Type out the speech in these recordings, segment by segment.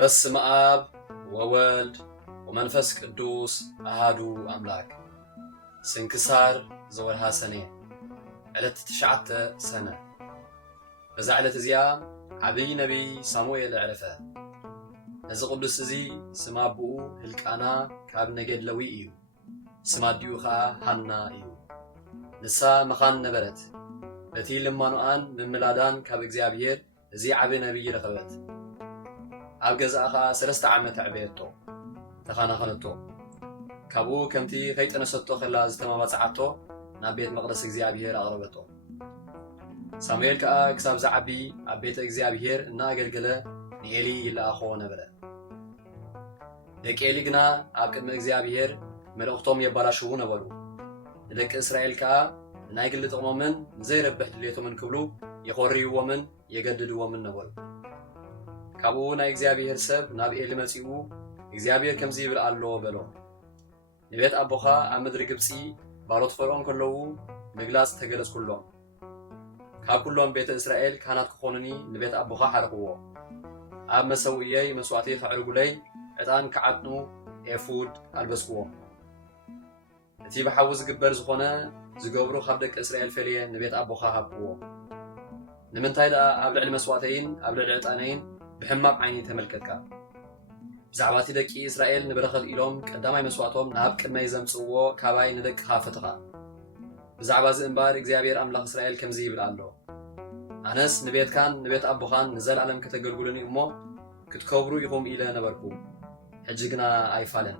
በስመ አብ ወወልድ ወመንፈስ ቅዱስ አሃዱ አምላክ። ስንክሳር ዘወርሃ ሰኔ ዕለት 9 ሰነ። በዛ ዕለት እዚያ ዓብይ ነቢይ ሳሙኤል ዕረፈ። ነዚ ቅዱስ እዚ ስማ አቡኡ ህልቃና ካብ ነገድ ሌዊ እዩ። ስማ አዲኡ ከዓ ሃና እዩ። ንሳ መኻን ነበረት። በቲ ልማኖኣን ምምላዳን ካብ እግዚአብሔር እዚ ዓብይ ነቢይ ረኸበት። ኣብ ገዛኣ ከዓ 3 ዓመት ዕበየቶ ተኻናኸነቶ። ካብኡ ከምቲ ከይጠነሰቶ ከላ ዝተማባፅዓቶ ናብ ቤት መቕደስ እግዚአብሔር ኣቕረበቶ። ሳሙኤል ከዓ ክሳብ ዝዓቢ ኣብ ቤተ እግዚአብሔር እናኣገልገለ ንኤሊ ይለኣኾ ነበረ። ደቂ ኤሊ ግና ኣብ ቅድሚ እግዚአብሔር መልእኽቶም የባላሽዉ ነበሩ። ንደቂ እስራኤል ከዓ ናይ ግሊ ጥቕሞምን ንዘይረብሕ ድሌቶምን ክብሉ የኾርይዎምን የገድድዎምን ነበሩ። ካብኡ ናይ እግዚአብሔር ሰብ ናብ ኤሊ መጺኡ እግዚአብሔር ከምዚ ይብል ኣሎ በሎ። ንቤት ኣቦኻ ኣብ ምድሪ ግብፂ ባሮት ፈርዖን ከለዉ ምግላጽ ተገለጽ ኩሎም። ካብ ኩሎም ቤተ እስራኤል ካህናት ክኾኑኒ ንቤት ኣቦኻ ሓርኽዎ። ኣብ መሰውእየይ መስዋዕተይ ከዕርጉለይ ዕጣን ክዓጥኑ ኤፉድ ኣልበስክዎም። እቲ ብሓዊ ዝግበር ዝኾነ ዝገብሩ ካብ ደቂ እስራኤል ፈልየ ንቤት ኣቦኻ ሃብክዎ። ንምንታይ ደኣ ኣብ ልዕሊ መስዋዕተይን ኣብ ልዕሊ ዕጣነይን ብሕማቕ ዓይኒ ተመልከትካ? ብዛዕባ እቲ ደቂ እስራኤል ንበረኸት ኢሎም ቀዳማይ መስዋዕቶም ናብ ቅድመይ ዘምጽእዎ ካባይ ንደቅኻ ፈትኻ። ብዛዕባ እዚ እምበር እግዚአብሔር ኣምላኽ እስራኤል ከምዚ ይብል ኣሎ፣ ኣነስ ንቤትካን ንቤት ኣቦኻን ንዘለዓለም ከተገልግሉኒ እሞ ክትከብሩ ኢኹም ኢለ ነበርኩ። ሕጂ ግና ኣይፋለን።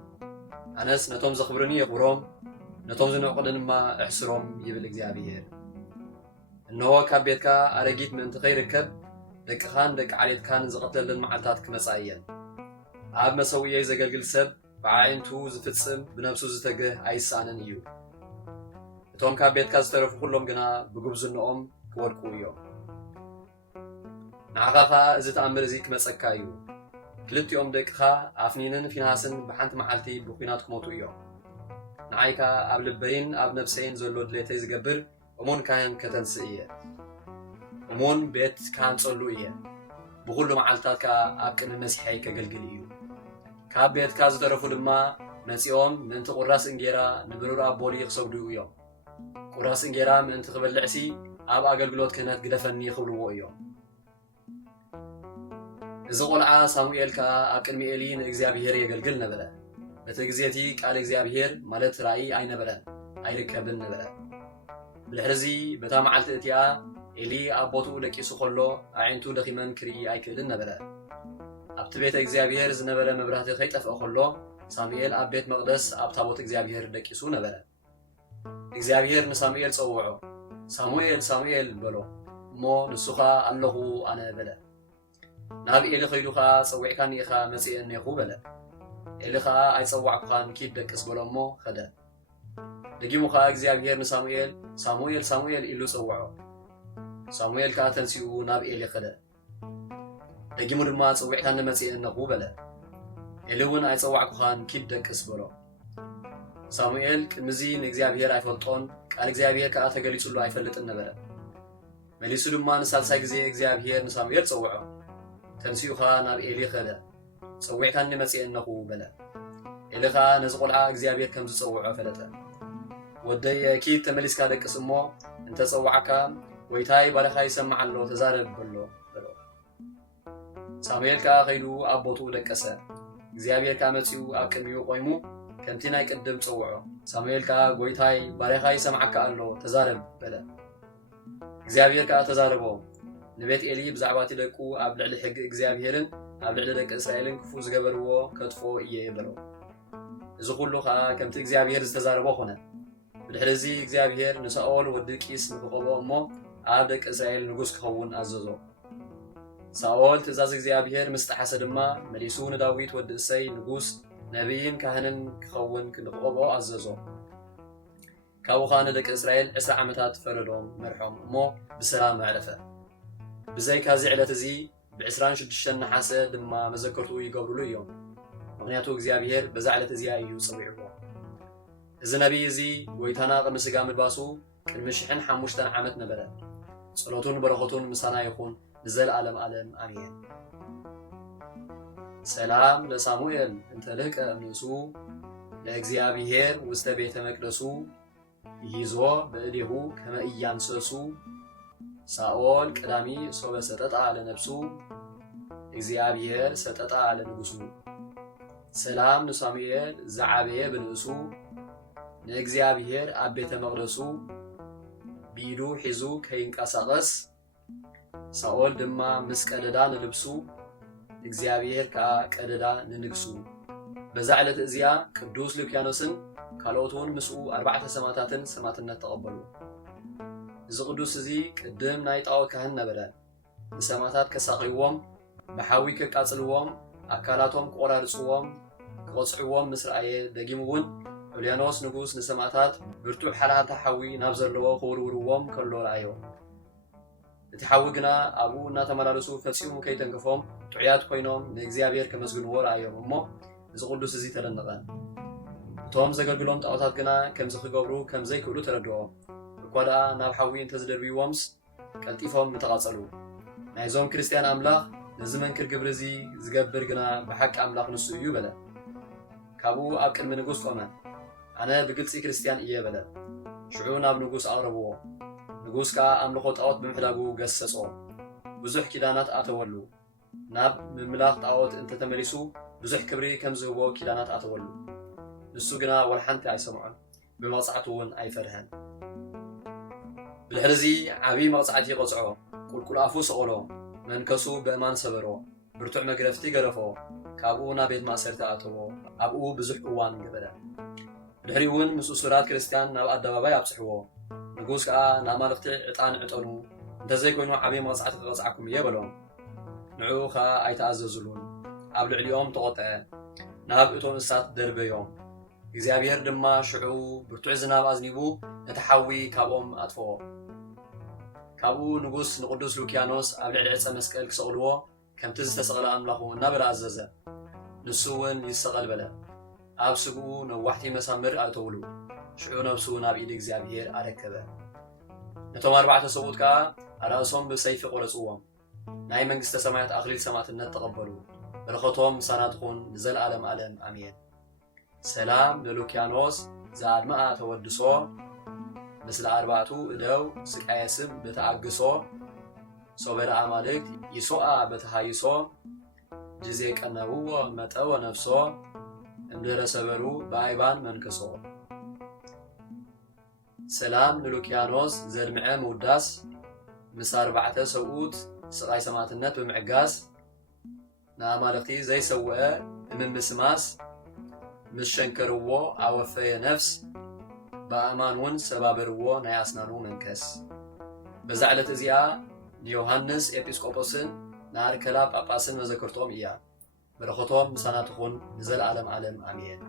ኣነስ ነቶም ዘኽብርኒ የኽብሮም፣ ነቶም ዝንዕቑኒ ድማ እሕስሮም ይብል እግዚአብሔር። እነሆ ካብ ቤትካ ኣረጊት ምእንቲ ከይርከብ ደቅኻን ደቂ ዓሌትካን ዝቐትለለን መዓልታት ክመጻ እየን። ኣብ መሰውየይ ዘገልግል ሰብ ብዓይንቱ ዝፍጽም ብነብሱ ዝተግህ ኣይሳኣንን እዩ። እቶም ካብ ቤትካ ዝተረፉ ኩሎም ግና ብግብዝንኦም ክወድቁ እዮም። ንዓኻ ኸ እዚ ተኣምር እዚ ክመጸካ እዩ። ክልቲኦም ደቅኻ ኣፍኒንን ፊንሃስን ብሓንቲ መዓልቲ ብኹናት ክሞቱ እዮም። ንዓይካ ኣብ ልበይን ኣብ ነፍሰይን ዘሎ ድሌተይ ዝገብር እሙን ካህን ከተንስእ እየ። እሙን ቤት ካህንጸሉ እየ። ብኩሉ መዓልትታት ከዓ ኣብ ቅድሚ መሲሐይ ከገልግል እዩ። ካብ ቤትካ ዝተረፉ ድማ መጺኦም ምእንቲ ቁራስ እንጌራ ንብሩር ኣቦሊ ክሰግዱ እዮም። ቁራስ እንጌራ ምእንቲ ክበልዕሲ ኣብ ኣገልግሎት ክህነት ግደፈኒ ይኽብልዎ እዮም። እዚ ቆልዓ ሳሙኤል ከዓ ኣብ ቅድሚ ኤሊ ንእግዚአብሔር የገልግል ነበረ። በቲ ግዜቲ ቃል እግዚአብሔር ማለት ራእይ ኣይነበረን ኣይርከብን ነበረ። ብድሕሪዚ በታ መዓልቲ እቲኣ ኤሊ ኣቦቱ ደቂሱ ከሎ ኣዒንቱ ደኺመን ክርኢ ኣይክእልን ነበረ። ኣብቲ ቤተ እግዚአብሔር ዝነበረ መብራህቲ ከይጠፍአ ከሎ ሳሙኤል ኣብ ቤት መቕደስ ኣብ ታቦት እግዚአብሔር ደቂሱ ነበረ። እግዚአብሔር ንሳሙኤል ጸውዖ፣ ሳሙኤል ሳሙኤል በሎ። እሞ ንሱኻ ኣለኹ ኣነ በለ። ናብ ኤሊ ኸይዱ ከዓ ጸዊዕካኒ ኢኻ መጺእ እኔኹ በለ። ኤሊ ከዓ ኣይጸዋዕኩኻን ኪድ ደቅስ በሎ እሞ ኸደ። ደጊሙ ከዓ እግዚአብሔር ንሳሙኤል ሳሙኤል ሳሙኤል ኢሉ ጸውዖ። ሳሙኤል ከዓ ተንሲኡ ናብ ኤሊ ኸደ። ደጊሙ ድማ ጸዊዕካኒ መጺእ እነኹ በለ። ኤሊ እውን ኣይጸዋዕኩኻን ኪድ ደቅስ በሎ። ሳሙኤል ቅድሚዚ ንእግዚአብሔር ኣይፈልጦን ቃል እግዚአብሔር ከዓ ተገሊጹሉ ኣይፈልጥን ነበረ። መሊሱ ድማ ንሳልሳይ ግዜ እግዚአብሔር ንሳሙኤል ጸውዖ። ተንሲኡ ከዓ ናብ ኤሊ ኸደ። ጸዊዕካኒ መጺእ እነኹ በለ። ኤሊ ከዓ ነዚ ቆልዓ እግዚአብሔር ከም ዝጸውዖ ፈለጠ። ወደየ ኪድ ተመሊስካ ደቅስ እሞ እንተጸዋዓካ ወይታይ ባሪኻ ይሰምዕ ኣሎ ተዛረብ በሎ በሎ። ሳሙኤል ከዓ ኸይዱ ኣብ ቦትኡ ደቀሰ። እግዚአብሔር ከዓ መጺኡ ኣብ ቅድሚኡ ቆይሙ ከምቲ ናይ ቅድም ጸውዖ። ሳሙኤል ከዓ ጎይታይ ባሪኻ ይሰምዓካ ኣሎ ተዛረብ በለ። እግዚአብሔር ከዓ ተዛረቦ። ንቤት ኤሊ ብዛዕባ እቲ ደቁ ኣብ ልዕሊ ሕጊ እግዚአብሔርን ኣብ ልዕሊ ደቂ እስራኤልን ክፉ ዝገበርዎ ከጥፎ እየ በሎ። እዚ ኩሉ ከዓ ከምቲ እግዚአብሔር ዝተዛረቦ ኾነ። ብድሕሪዚ እግዚአብሔር ንሳኦል ወዲ ቂስ ንክቐብኦ እሞ ኣብ ደቂ እስራኤል ንጉስ ክኸውን ኣዘዞ። ሳኦል ትእዛዝ እግዚአብሔር ምስ ጠሓሰ ድማ መሊሱ ንዳዊት ወዲ እሰይ ንጉስ ነቢይን ካህንን ክኸውን ንክቐብኦ ኣዘዞ። ካብኡ ከዓ ንደቂ እስራኤል 20 ዓመታት ፈረዶም መርሖም እሞ ብሰላም ኣዕረፈ። ብዘይካዚ ዕለት እዚ ብ26 ነሓሰ ድማ መዘከርቱ ይገብርሉ እዮም። ምክንያቱ እግዚአብሔር በዛ ዕለት እዚኣ እዩ ጸዊዕዎ። እዚ ነቢይ እዚ ጎይታና ቅድሚ ስጋ ምልባሱ ቅድሚ 1500 ዓመት ነበረ። ጸሎቱን በረኸቱን ምሳና ይኹን ንዘለዓለም ዓለም ኣሜን። ሰላም ለሳሙኤል እንተ ልህቀ እምንሱ ለእግዚአብሔር ውስተ ቤተ መቅደሱ ይዞ በእዴሁ ከመ ኢያንሰሱ ሳኦል ቀዳሚ ሶበ ሰጠጣ ለነፍሱ እግዚአብሔር ሰጠጣ ለንጉሱ ሰላም ለሳሙኤል ዘዓበየ ብንእሱ ለእግዚአብሔር ኣብ ቤተ መቅደሱ ቢዱ ሒዙ ከይንቀሳቀስ ሳኦል ድማ ምስ ቀደዳ ንልብሱ እግዚአብሔር ከኣ ቀደዳ ንንግሱ በዛ ዕለት እዚያ ቅዱስ ሉኪያኖስን ካልኦቱን ምስኡ 4 ሰማዕታትን ሰማዕትነት ተቀበሉ። እዚ ቅዱስ እዚ ቅድም ናይ ጣዖት ካህን ነበረ። ንሰማዕታት ከሳቂዎም ብሓዊ ከቃጽልዎም ኣካላቶም ቆራርጽዎም ክቆጽዕዎም ምስ ረኣየ ደጊሙ እውን ዩልያኖስ ንጉስ ንሰማዕታት ብርቱዕ ሓላታ ሓዊ ናብ ዘለዎ ክውርውርዎም ከሎ ረኣዮ። እቲ ሓዊ ግና ኣብኡ እናተመላለሱ ፈጺሙ ከይተንክፎም ጥዑያት ኮይኖም ንእግዚአብሔር ከመስግንዎ ረኣዮም እሞ እዚ ቅዱስ እዚ ተደነቐ። እቶም ዘገልግሎም ጣዖታት ግና ከምዚ ክገብሩ ከም ዘይክእሉ ተረድኦ። እኳ ደኣ ናብ ሓዊ እንተዝደርብይዎምስ ቀልጢፎም ምተቓጸሉ። ናይዞም ክርስቲያን ኣምላኽ ነዚ መንክር ግብሪ እዚ ዝገብር ግና ብሓቂ ኣምላኽ ንሱ እዩ በለ። ካብኡ ኣብ ቅድሚ ንጉስ ቆመ። ኣነ ብግልፂ ክርስቲያን እየ በለ። ሽዑ ናብ ንጉስ ኣቕረብዎ። ንጉስ ከዓ ኣምልኾ ጣዖት ብምሕላጉ ገሰጾ። ብዙሕ ኪዳናት ኣተወሉ። ናብ ምምላኽ ጣዖት እንተተመሊሱ ብዙሕ ክብሪ ከም ዝህቦ ኪዳናት ኣተወሉ። ንሱ ግና ወልሓንቲ ኣይሰምዖን፣ ብመቕጻዕቱ እውን ኣይፈርሐን። ብድሕሪ እዚ ዓብዪ መቕጻዕቲ ቆጽዖ፣ ቁልቁል ኣፉ ሰቐሎ፣ መንከሱ ብእማን ሰበሮ፣ ብርቱዕ መግረፍቲ ገረፎ፣ ካብኡ ናብ ቤት ማእሰርቲ ኣእተዎ፣ ኣብኡ ብዙሕ እዋን ገበረ። ድሕሪ እውን ምስ እሱራት ክርስቲያን ናብ ኣደባባይ ኣብፅሕዎ። ንጉስ ከዓ ንኣማልክቲ ዕጣን ዕጠኑ እንተዘይኮይኑ ዓብዪ መቕጻዕቲ ክቐጽዓኩም እየ በሎም። ንዕኡ ከዓ ኣይተኣዘዝሉን። ኣብ ልዕሊኦም ተቖጥዐ፣ ናብ እቶም እሳት ደርበዮም። እግዚአብሔር ድማ ሽዑ ብርቱዕ ዝናብ ኣዝኒቡ ነቲ ሓዊ ካብኦም ኣጥፍኦ። ካብኡ ንጉስ ንቅዱስ ሉኪያኖስ ኣብ ልዕሊ ዕፀ መስቀል ክሰቕልዎ ከምቲ ዝተሰቐለ ኣምላኹ እናበለ ኣዘዘ። ንሱ እውን ይሰቐል በለ። ኣብ ስግኡ ነዋሕቲ መሳምር ኣእተውሉ። ሽዑ ነብሱ ናብ ኢድ እግዚአብሔር ኣረከበ። ነቶም 4 ሰብኡት ከዓ ኣርእሶም ብሰይፊ ቆረጽዎም። ናይ መንግስተ ሰማያት ኣኽሊል ሰማዕትነት ተቐበሉ። በረኸቶም ምሳና ትኹን ንዘለዓለም ዓለም ኣሜን። ሰላም ለሉኪያኖስ ዘኣድመኣ ተወድሶ ምስለ 4 እደው ስቃየ ስም በተኣግሶ ሶበረ ኣማልክት ይሶኣ በተሃይሶ ጊዜ ቀነብዎ መጠወ ነፍሶ እምድኅረ ሰበሩ በኣይባን መንክሶ። ሰላም ንሉኪያኖስ ዘድምዐ ምውዳስ ምስ 4 ሰብኡት ስቃይ ሰማዕትነት ብምዕጋስ ንኣማልክቲ ዘይሰውአ እምምስማስ ምስ ሸንከርዎ ኣወፈየ ነፍስ ብኣእማን እውን ሰባበርዎ ናይ ኣስናኑ መንከስ። በዛ ዕለት እዚኣ ንዮሃንስ ኤጲስቆጶስን ንኣርከላ ጳጳስን መዘክርቶም እያ። በረኸቶም ምሳና ትኹን ንዘለዓለም ዓለም ኣሜን።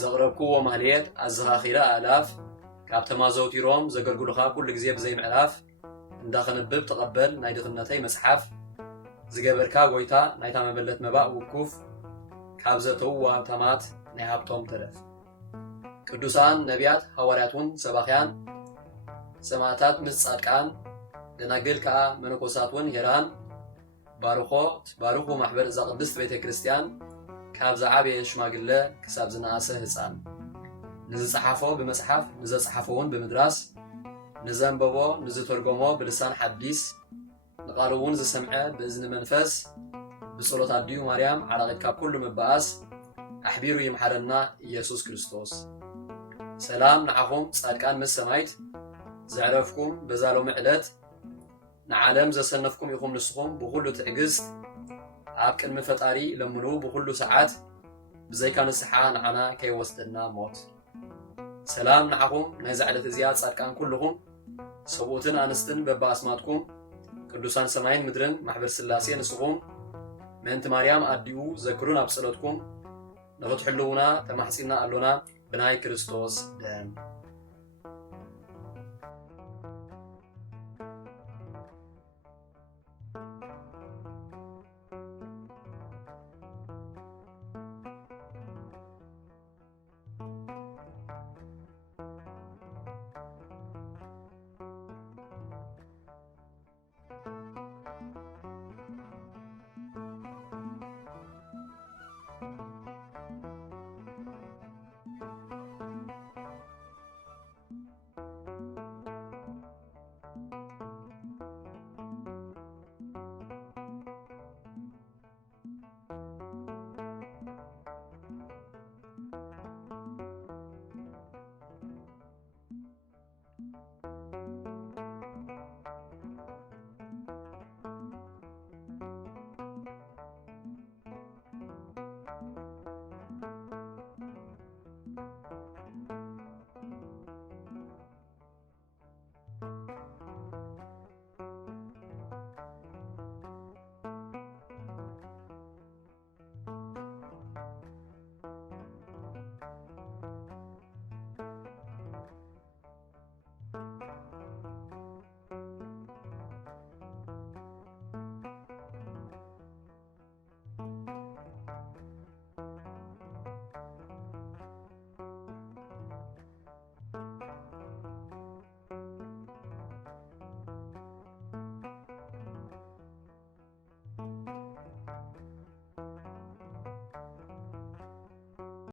ዘቕረብክዎ ማህልየት ኣዘኻኺረ ኣእላፍ ካብ ተማዘውቲሮም ዘገልግሉኻ ኩሉ ግዜ ብዘይምዕራፍ እንዳኸነብብ ተቐበል ናይ ድኽነተይ መጽሓፍ ዝገበርካ ጎይታ ናይታ መበለት መባእ ውኩፍ ካብ ዘተውዋ ሃብታማት ናይ ሃብቶም ተረፍ። ቅዱሳን ነቢያት ሐዋርያቱን ሰባኽያን ሰማዕታት ምስ ጻድቃን ደናግል ከዓ መነኮሳት እውን ሄራን ባርኾት ባርኹ ማሕበር እዛ ቅድስት ቤተ ክርስቲያን ካብ ዝዓበየ ሽማግለ ክሳብ ዝነኣሰ ህፃን ንዝፀሓፎ ብመጽሓፍ ንዘፀሓፎ እውን ብምድራስ ንዘንበቦ ንዝተርጎሞ ብልሳን ሓዲስ ንቃሉ እውን ዝሰምዐ ብእዝኒ መንፈስ ብጸሎት ኣድዩ ማርያም ዓላቒት ካብ ኩሉ ምባኣስ ኣሕቢሩ ይምሓረና ኢየሱስ ክርስቶስ። ሰላም ንዓኹም ጻድቃን ምስ ሰማይት ዘዕረፍኩም በዛ ሎሚ ዕለት ንዓለም ዘሰነፍኩም ኢኹም ንስኹም ብኩሉ ትዕግስት ኣብ ቅድሚ ፈጣሪ ለምኑ ብኩሉ ሰዓት ብዘይካ ንስሓ ንዓና ከይወስደና ሞት። ሰላም ንዓኹም ናይዛ ዕለት እዚኣ ጻድቃን ኩልኹም ሰብኡትን ኣንስትን በብኣስማትኩም ቅዱሳን ሰማይን ምድርን ማሕበር ስላሴ ንስኹም ምእንቲ ማርያም ኣዲኡ ዘክሩን ኣብ ጸሎትኩም ንኽትሕልውና ተማሕጺና ኣሎና ብናይ ክርስቶስ ደም